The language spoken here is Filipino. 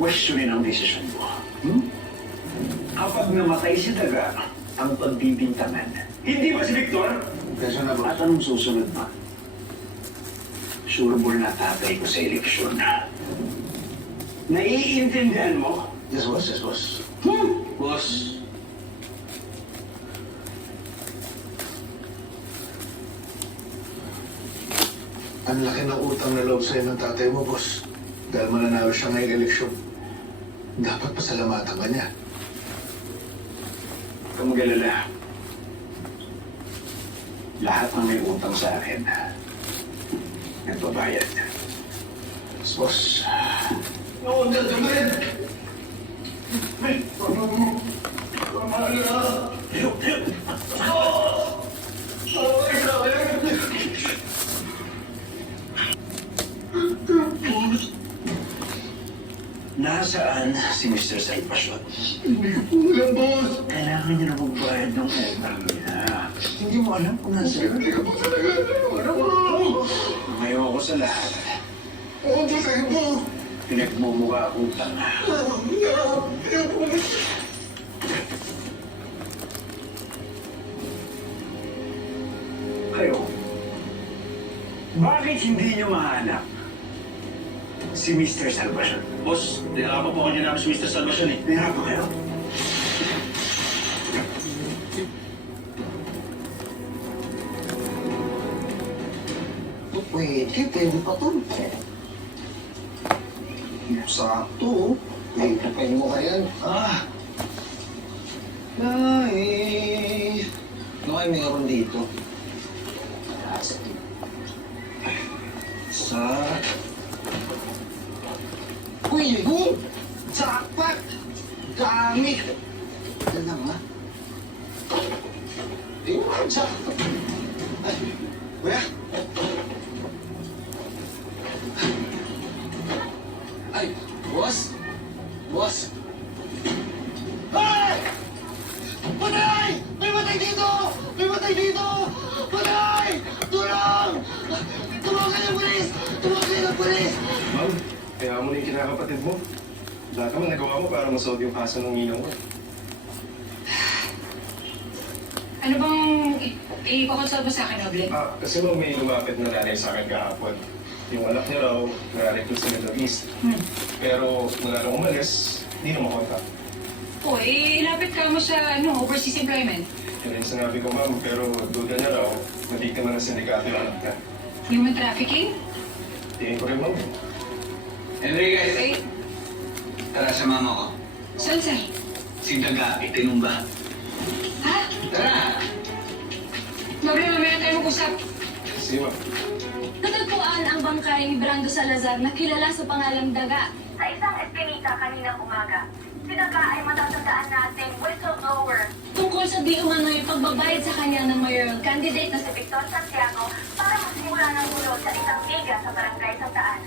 questionin ang desisyon mo. Kapag namatay si Daga, ang pagbibintangan. Hindi ba si Victor? Presyo na, boss. At anong susunod mo? Sureball na tatay ko sa eleksyon. Naiintindihan mo? Yes, boss. Yes, boss. Boss. Ang laki ng utang na loob sa'yo ng tatay mo, boss. Dahil mananalo siya ngayong eleksyon. Dapat pasalamatan ka niya. Huwag kang mag-alala. Lahat ng may utang sa akin, nagbabayad. Yes, boss. Oo, gagawin! Nasaan si Mr. Salvacion? Hindi ko alam, boss. Kailangan niya na magbayad ng utang niya. Hindi mo alam kung nasaan. Hindi ko po talaga alam. Ngayon ako sa lahat. Oo, boss. Ayun, boss. Pinagmumukha utang. Kayo, bakit hindi niyo mahanap si Mr. Salvacion? Boss, dinaka po kanya namin si Mr. Salvacion eh. Nira pa kayo? Pwede pa to. Sakto, oh. Pwede mo kayan. Ay. Ano kayo meron dito? Sa... Uy, go! Jackpot! Dami! Yan lang, ha? Jackpot! Ay, kuya? Ay, boss? Boss? Ay! Patay! May matay dito! May matay dito! Patay! Tulong! Tulungan ng pulis! Tulungan ng pulis! Ma'am, kaya mo na yung kinakapatid mo. Lahat naman nagawa mo para masod yung kaso ng ninong ko. Ano bang i-consult mo sa akin, Oble? Kasi mo may lumapit na nanay sa akin kahapon. Yung anak niya raw, nare-recruit sa Middle East. Pero mula nung umalis, hindi na makontak. Ilapit ka mo sa overseas employment. Yun yung sinabi ko, ma'am, pero duda niya raw, nabiktima ng sindikato yung anak niya. Human trafficking? Tingin ko rin, ma'am. Enriquez, Ay, tara sa mama ko. saan sir? Si Daga, itinumba. Ha? Tara! Oble, mamaya tayo mag-usap. Sige, ma'am. Natagpuan ang bangkay ni Brando Salazar na kilala sa pangalang Daga. Sa isang espinita kaninang umaga, si Daga ay matatandaan nating whistleblower Tungkol sa di umano'y pagbabayad sa kanya ng mayoral candidate na si Victor Santiago para magsimula ng gulo sa isang liga sa barangay Santaan.